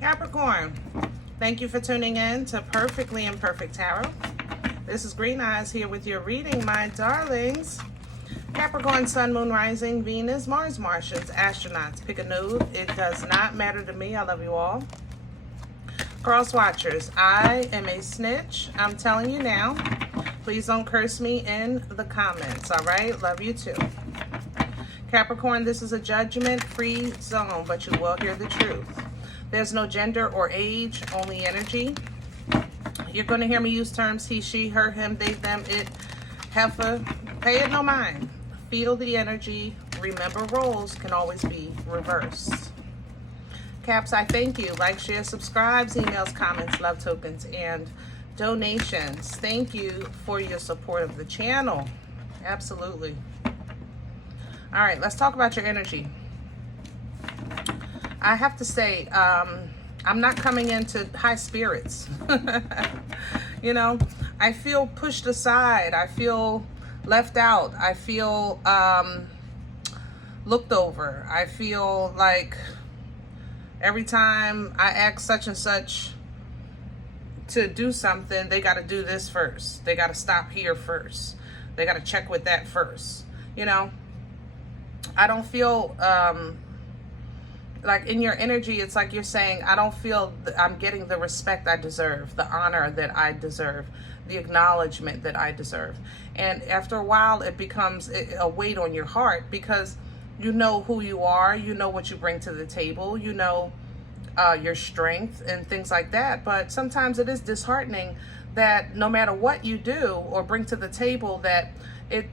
Capricorn, thank you for tuning in to Perfectly Imperfect Tarot. This is Green Eyes here with your reading, my darlings. Capricorn, Sun, Moon, Rising, Venus, Mars, Martians, astronauts. Pick a node. It does not matter to me. I love you all. Cross watchers, I am a snitch. I'm telling you now. Please don't curse me in the comments, all right? Love you too. Capricorn, this is a judgment-free zone, but you will hear the truth. There's no gender or age, only energy. You're going to hear me use terms he, she, her, him, they, them, it, heifer. Pay it no mind. Feel the energy. Remember, roles can always be reversed. Caps, I thank you. Like, share, subscribes, emails, comments, love tokens, and donations. Thank you for your support of the channel. Absolutely. All right, let's talk about your energy. I have to say, I'm not coming into high spirits. You know, I feel pushed aside. I feel left out. I feel looked over. I feel like every time I ask such and such to do something, they got to do this first. They got to stop here first. They got to check with that first. You know, I don't feel like in your energy, it's like you're saying, I don't feel I'm getting the respect I deserve, the honor that I deserve, the acknowledgement that I deserve. And after a while, it becomes a weight on your heart because you know who you are, you know what you bring to the table, you know your strength and things like that. But sometimes it is disheartening that no matter what you do or bring to the table, that it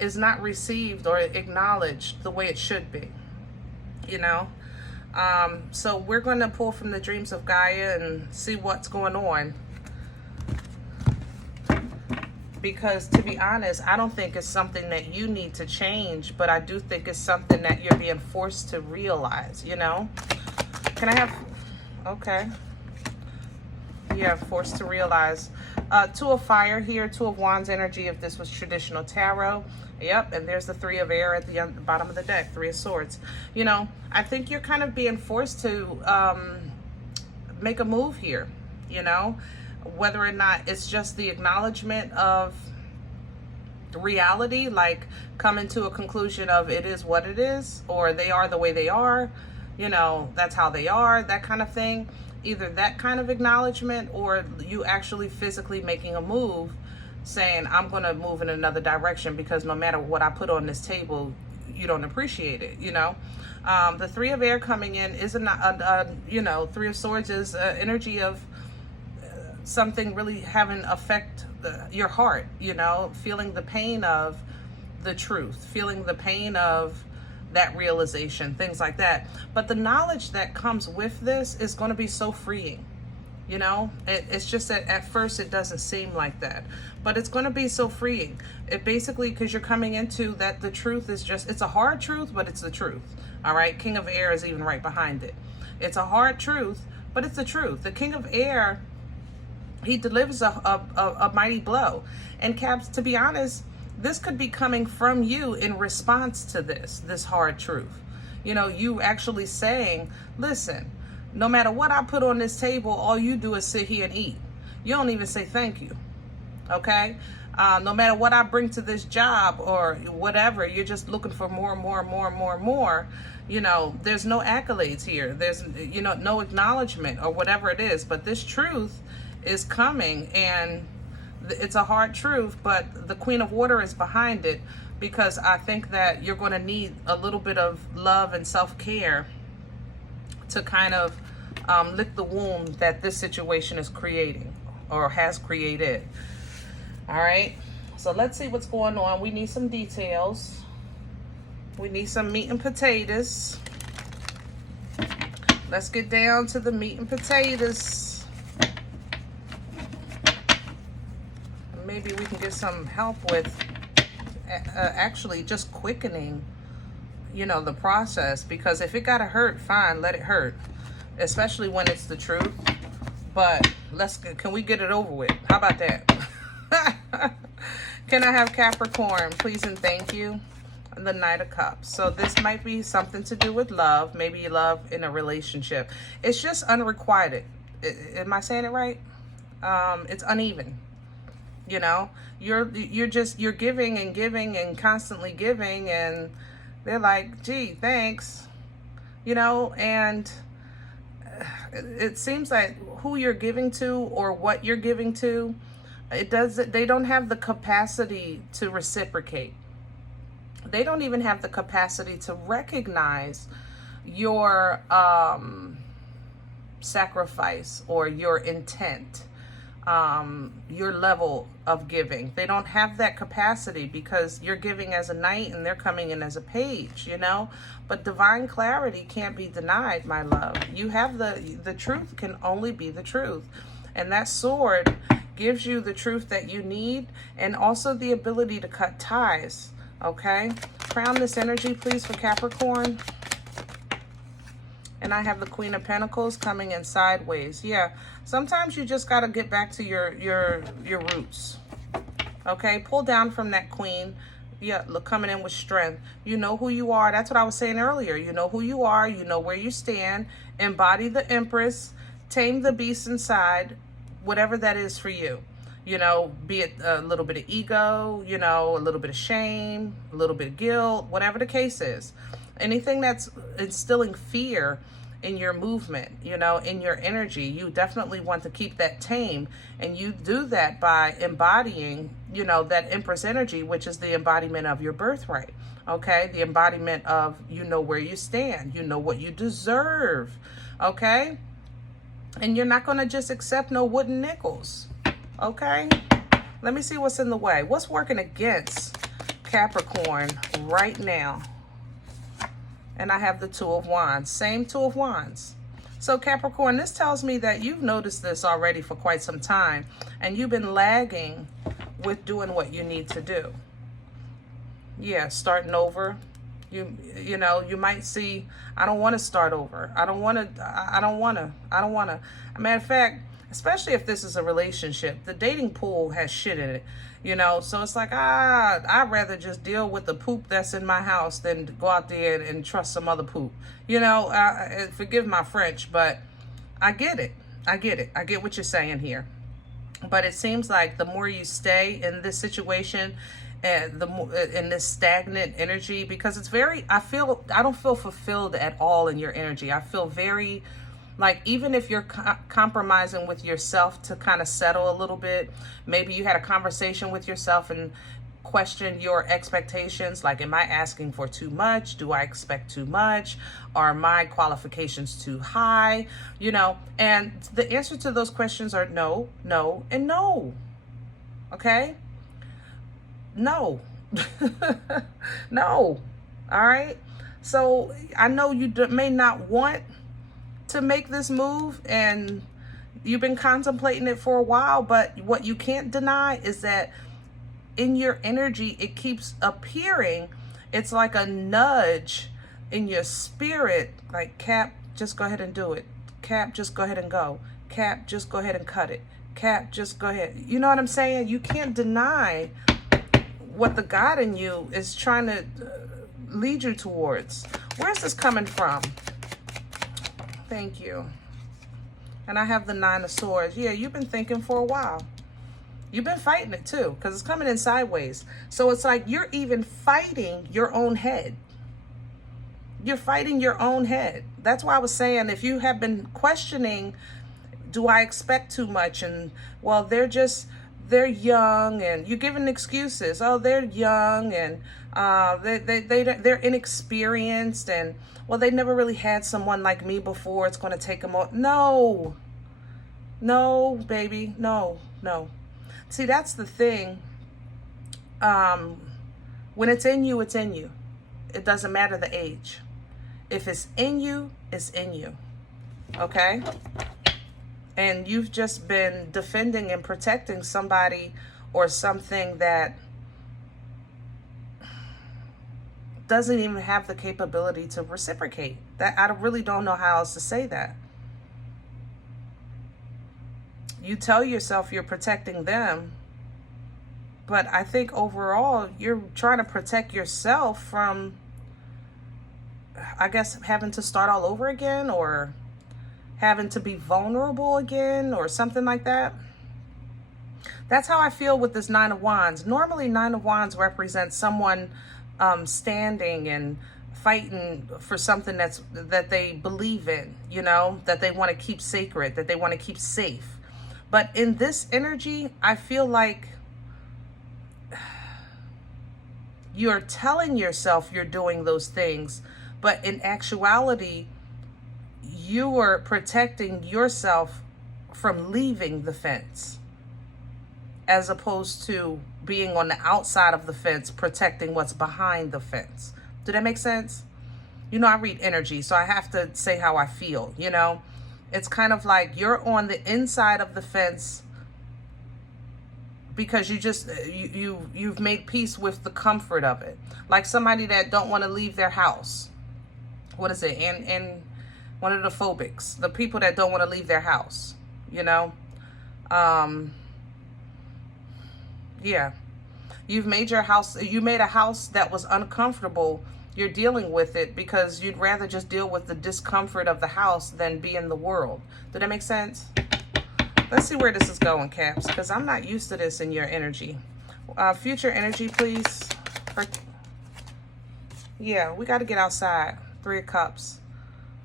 is not received or acknowledged the way it should be, you know? So we're going to pull from the dreams of Gaia and see what's going on. Because to be honest, I don't think it's something that you need to change, but I do think it's something that you're being forced to realize, you know? Can I have, okay. Yeah, forced to realize. Two of fire here, two of wands energy if this was traditional tarot. Yep, and there's the three of air at the bottom of the deck, three of swords. You know, I think you're kind of being forced to make a move here, you know, whether or not it's just the acknowledgement of reality, like coming to a conclusion of it is what it is, or they are the way they are, you know, that's how they are, that kind of thing. Either that kind of acknowledgement or you actually physically making a move saying, I'm going to move in another direction because no matter what I put on this table, you don't appreciate it, you know? The three of air coming in is, you know, three of swords is energy of something really having affect your heart, you know, feeling the pain of the truth, feeling the pain of that realization, things like that. But the knowledge that comes with this is going to be so freeing. You know, it's just that at first it doesn't seem like that, but it's going to be so freeing. It basically, because you're coming into that the truth is just, it's a hard truth, but it's the truth. All right. King of air is even right behind it. It's a hard truth, but it's the truth. The king of air, he delivers a mighty blow. And Caps, to be honest, this could be coming from you in response to this hard truth. You know, you actually saying, listen, no matter what I put on this table, all you do is sit here and eat. You don't even say thank you, okay? No matter what I bring to this job or whatever, you're just looking for more and more and more and more and more. You know, there's no accolades here. There's, you know, no acknowledgement or whatever it is. But this truth is coming, and it's a hard truth, but the Queen of Water is behind it because I think that you're going to need a little bit of love and self-care to kind of lick the wound that this situation is creating or has created. All right, so let's see what's going on. We need some details. We need some meat and potatoes. Let's get down to the meat and potatoes. Maybe we can get some help with actually just quickening, you know, the process, because if it gotta hurt, fine, let it hurt, especially when it's the truth. But can we get it over with? How about that? Can I have Capricorn, please and thank you? The Knight of Cups. So this might be something to do with love. Maybe you love in a relationship. It's just unrequited. Am I saying it right? It's uneven. You know, you're giving and giving and constantly giving, and they're like, gee, thanks. You know, and it seems like who you're giving to or what you're giving to, they don't have the capacity to reciprocate. They don't even have the capacity to recognize your sacrifice or your intent, your level of giving. They don't have that capacity because you're giving as a knight and they're coming in as a page, you know. But divine clarity can't be denied, my love. You have the truth can only be the truth. And that sword gives you the truth that you need, and also the ability to cut ties. Okay, crown this energy, please, for Capricorn. And I have the Queen of Pentacles coming in sideways. Yeah, sometimes you just got to get back to your roots. Okay, pull down from that Queen. Yeah, look, coming in with strength. You know who you are. That's what I was saying earlier. You know who you are. You know where you stand. Embody the Empress. Tame the beast inside. Whatever that is for you. You know, be it a little bit of ego, you know, a little bit of shame, a little bit of guilt, whatever the case is. Anything that's instilling fear in your movement, you know, in your energy, you definitely want to keep that tame. And you do that by embodying, you know, that Empress energy, which is the embodiment of your birthright. Okay, the embodiment of, you know where you stand, you know what you deserve. Okay, and you're not going to just accept no wooden nickels. Okay, let me see what's in the way. What's working against Capricorn right now? And I have the Two of Wands, same Two of Wands. So Capricorn, this tells me that you've noticed this already for quite some time, and you've been lagging with doing what you need to do. Yeah, starting over. You know, you might see, I don't want to start over. I don't want to. A matter of fact, especially if this is a relationship, the dating pool has shit in it, you know. So it's like, I'd rather just deal with the poop that's in my house than go out there and trust some other poop, you know. Forgive my French, but I get it. I get what you're saying here. But it seems like the more you stay in this situation, and the more in this stagnant energy, because it's very, I don't feel fulfilled at all in your energy. I feel very, like, even if you're compromising with yourself to kind of settle a little bit, maybe you had a conversation with yourself and questioned your expectations. Like, am I asking for too much? Do I expect too much? Are my qualifications too high? You know, and the answer to those questions are no, no, and no. Okay? No. No. All right? So I know you may not want to make this move, and you've been contemplating it for a while, but what you can't deny is that in your energy, it keeps appearing. It's like a nudge in your spirit, like, Cap, just go ahead and do it. Cap, just go ahead and go. Cap, just go ahead and cut it. Cap, just go ahead. You know what I'm saying? You can't deny what the God in you is trying to lead you towards. Where's this coming from? Thank you. And I have the Nine of Swords. Yeah, you've been thinking for a while. You've been fighting it too, because it's coming in sideways. So it's like you're even fighting your own head. You're fighting your own head. That's why I was saying, if you have been questioning, do I expect too much? And, well, they're young, and you're giving excuses. Oh, they're young, and they're inexperienced, and, well, they never really had someone like me before. It's going to take them all. No, baby, no. See, that's the thing. When it's in you, it's in you. It doesn't matter the age. If it's in you, it's in you. Okay? And you've just been defending and protecting somebody or something that doesn't even have the capability to reciprocate. That, I really don't know how else to say that. You tell yourself you're protecting them, But I think overall, you're trying to protect yourself from, I guess, having to start all over again, or having to be vulnerable again, or something like that. That's how I feel with this Nine of Wands. Normally, Nine of Wands represents someone standing and fighting for something that they believe in, you know, that they want to keep sacred, that they want to keep safe. But in this energy, I feel like you're telling yourself you're doing those things, but in actuality, you are protecting yourself from leaving the fence, as opposed to being on the outside of the fence, protecting what's behind the fence. Did that make sense? You know, I read energy, so I have to say how I feel, you know? It's kind of like you're on the inside of the fence because you've made peace with the comfort of it. Like somebody that don't want to leave their house. What is it? And one of the phobics, the people that don't want to leave their house, you know? Yeah. You made a house that was uncomfortable. You're dealing with it because you'd rather just deal with the discomfort of the house than be in the world. Did that make sense? Let's see where this is going, Caps, because I'm not used to this in your energy. Future energy, please. Yeah, we got to get outside. Three of Cups.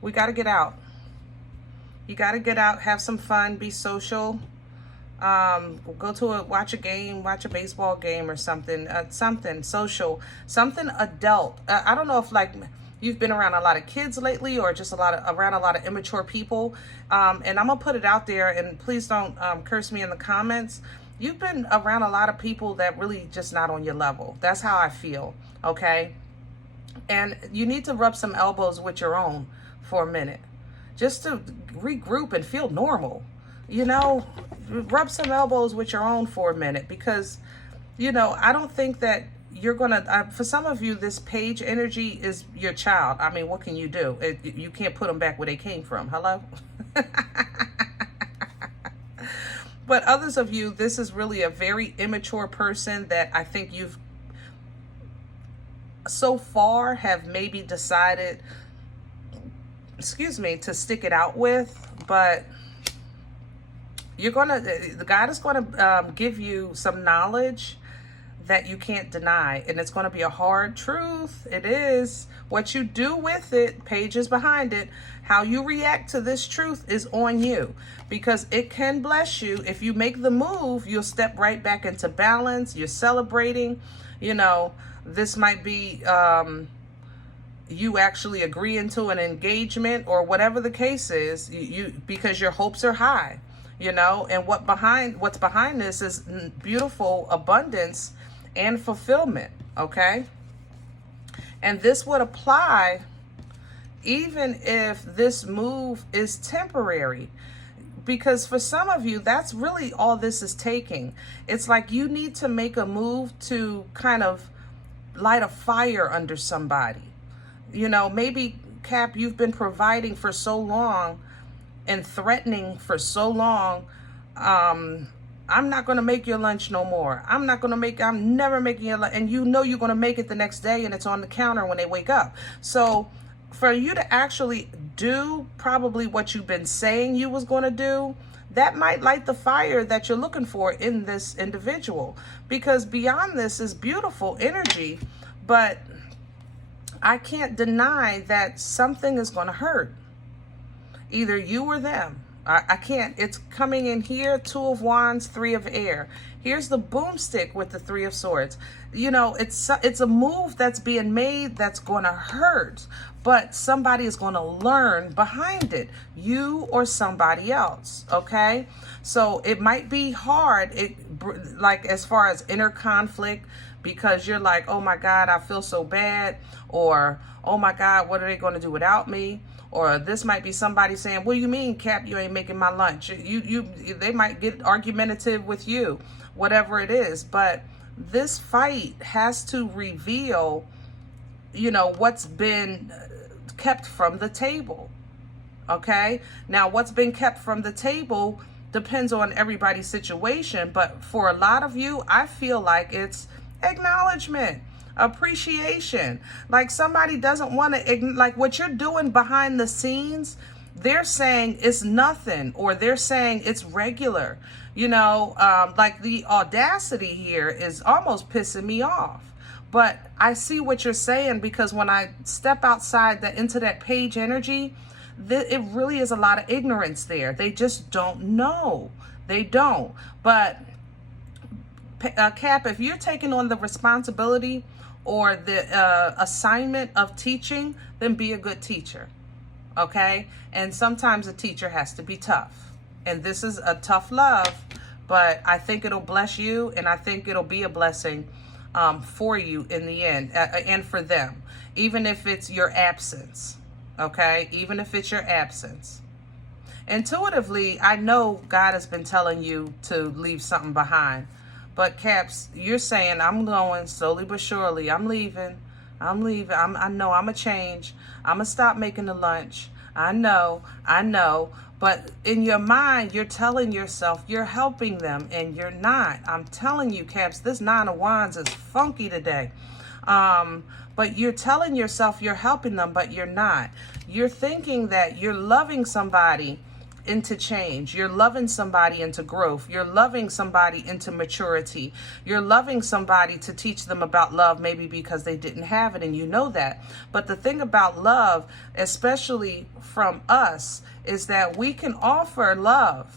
We got to get out. You got to get out, have some fun, be social. Go to watch a game, watch a baseball game or something, something social, something adult. I don't know if like you've been around a lot of kids lately or just around a lot of immature people. And I'm gonna put it out there, and please don't curse me in the comments. You've been around a lot of people that really just not on your level. That's how I feel. Okay. And you need to rub some elbows with your own for a minute, just to regroup and feel normal. You know, rub some elbows with your own for a minute, because, you know, I don't think that you're going to, for some of you, this page energy is your child. I mean, what can you do? You can't put them back where they came from. Hello? But others of you, this is really a very immature person that I think you've so far have maybe decided, to stick it out with, but God is gonna give you some knowledge that you can't deny, and it's gonna be a hard truth. It is. What you do with it, pages behind it, how you react to this truth is on you, because it can bless you. If you make the move, you'll step right back into balance. You're celebrating. You know, this might be you actually agreeing to an engagement or whatever the case is, because your hopes are high. You know, and what's behind this is beautiful abundance and fulfillment, okay? And this would apply even if this move is temporary, because for some of you, that's really all this is taking. It's like you need to make a move to kind of light a fire under somebody. You know, maybe, Cap, you've been providing for so long and threatening for so long. I'm not going to make your lunch no more. I'm never making your lunch. And you know you're going to make it the next day, and it's on the counter when they wake up. So for you to actually do probably what you've been saying you was going to do, that might light the fire that you're looking for in this individual. Because beyond this is beautiful energy, but I can't deny that something is going to hurt. Either you or them. I can't. It's coming in here. 2 of Wands, 3 of Air. Here's the boomstick with the 3 of Swords. You know, it's a move that's being made that's going to hurt, but somebody is going to learn behind it. You or somebody else, okay? So it might be hard, like as far as inner conflict, because you're like, oh my God, I feel so bad, or oh my God, what are they going to do without me? Or this might be somebody saying, what do you mean, Cap, you ain't making my lunch? They might get argumentative with you, whatever it is. But this fight has to reveal, you know, what's been kept from the table. Okay? Now, what's been kept from the table depends on everybody's situation. But for a lot of you, I feel like it's acknowledgement, appreciation. Like somebody doesn't want to, like what you're doing behind the scenes, they're saying it's nothing, or they're saying it's regular. You know, like the audacity here is almost pissing me off. But I see what you're saying, because when I step outside into that page energy, it really is a lot of ignorance there. They just don't know. They don't. But Cap, if you're taking on the responsibility or the assignment of teaching, then be a good teacher. Okay? And sometimes a teacher has to be tough. And this is a tough love, but I think it'll bless you, and I think it'll be a blessing for you in the end, and for them, even if it's your absence. Okay, even if it's your absence. Intuitively, I know God has been telling you to leave something behind, but Caps, you're saying, I'm going slowly but surely. I'm leaving. I know I'm a change. I'm gonna stop making the lunch. I know. But in your mind, you're telling yourself you're helping them, and you're not. I'm telling you, Caps, this 9 of Wands is funky today. But you're telling yourself you're helping them, but you're not. You're thinking that you're loving somebody into change. You're loving somebody into growth. You're loving somebody into maturity. You're loving somebody to teach them about love, maybe because they didn't have it and you know that. But the thing about love, especially from us, is that we can offer love,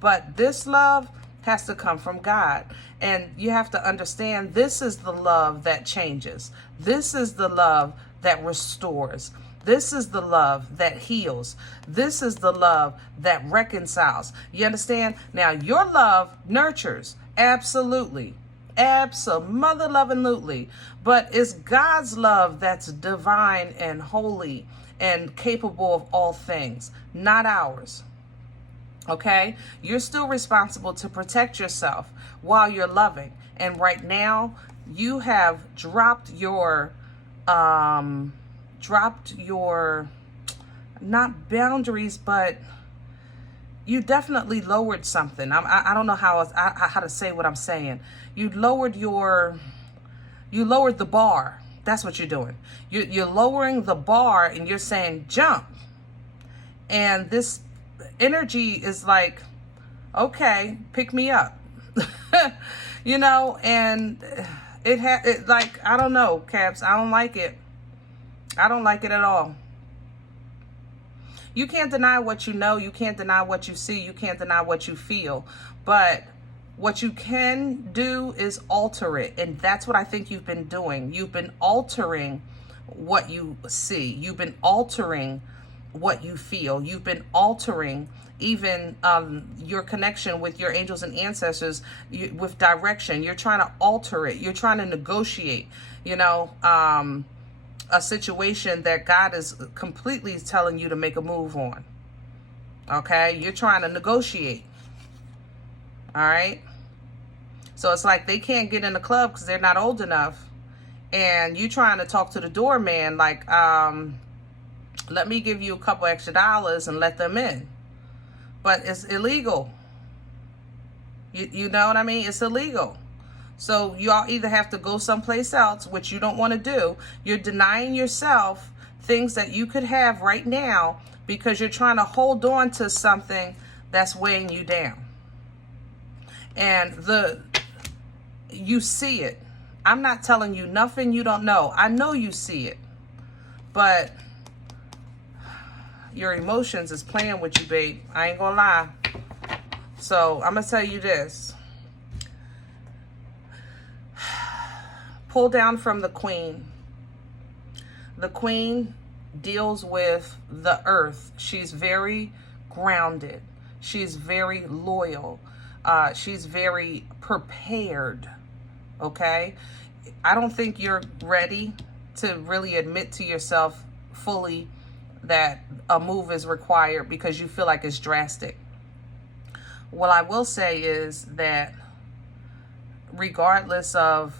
but this love has to come from God. And you have to understand, this is the love that changes. This is the love that restores. This is the love that heals. This is the love that reconciles. You understand? Now, your love nurtures. Absolutely. Absolutely. But it's God's love that's divine and holy and capable of all things, not ours. Okay? You're still responsible to protect yourself while you're loving. And right now, you have dropped your not boundaries, but you definitely lowered something. I don't know how to say what I'm saying. You lowered the bar. That's what you're doing. You're lowering the bar, and you're saying jump. And this energy is like, okay, pick me up. You know, and it like, I don't know, Caps, I don't like it. I don't like it at all. You can't deny what you know. You can't deny what you see. You can't deny what you feel. But what you can do is alter it. And that's what I think you've been doing. You've been altering what you see. You've been altering what you feel. You've been altering even your connection with your angels and ancestors with direction. You're trying to alter it. You're trying to negotiate, you know, a situation that God is completely telling you to make a move on. Okay? You're trying to negotiate. All right? So it's like they can't get in the club because they're not old enough. And you trying to talk to the doorman like, let me give you a couple extra dollars and let them in. But it's illegal. You know what I mean? It's illegal. So y'all either have to go someplace else, which you don't want to do. You're denying yourself things that you could have right now because you're trying to hold on to something that's weighing you down. And you see it. I'm not telling you nothing you don't know. I know you see it. But your emotions is playing with you, babe. I ain't gonna lie. So I'm gonna tell you this. Pull down from the Queen. The Queen deals with the earth. She's very grounded. She's very loyal. She's very prepared. Okay? I don't think you're ready to really admit to yourself fully that a move is required because you feel like it's drastic. What I will say is that regardless of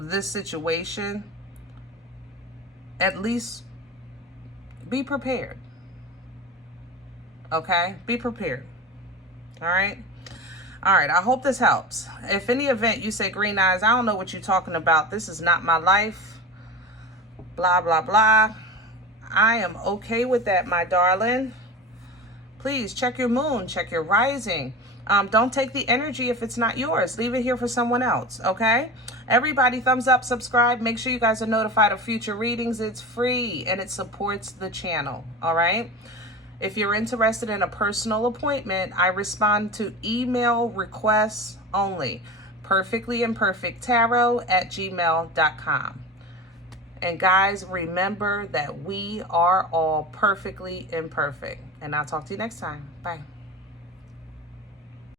this situation, at least be prepared. Okay? Be prepared. All right. All right, I hope this helps. If any event you say, Green Eyes, I don't know what you're talking about. This is not my life. Blah, blah, blah. I am okay with that, my darling. Please check your moon, check your rising. Don't take the energy if it's not yours. Leave it here for someone else, okay? Everybody, thumbs up, subscribe. Make sure you guys are notified of future readings. It's free and it supports the channel, all right? If you're interested in a personal appointment, I respond to email requests only. Perfectlyimperfecttarot@gmail.com. And guys, remember that we are all perfectly imperfect. And I'll talk to you next time. Bye.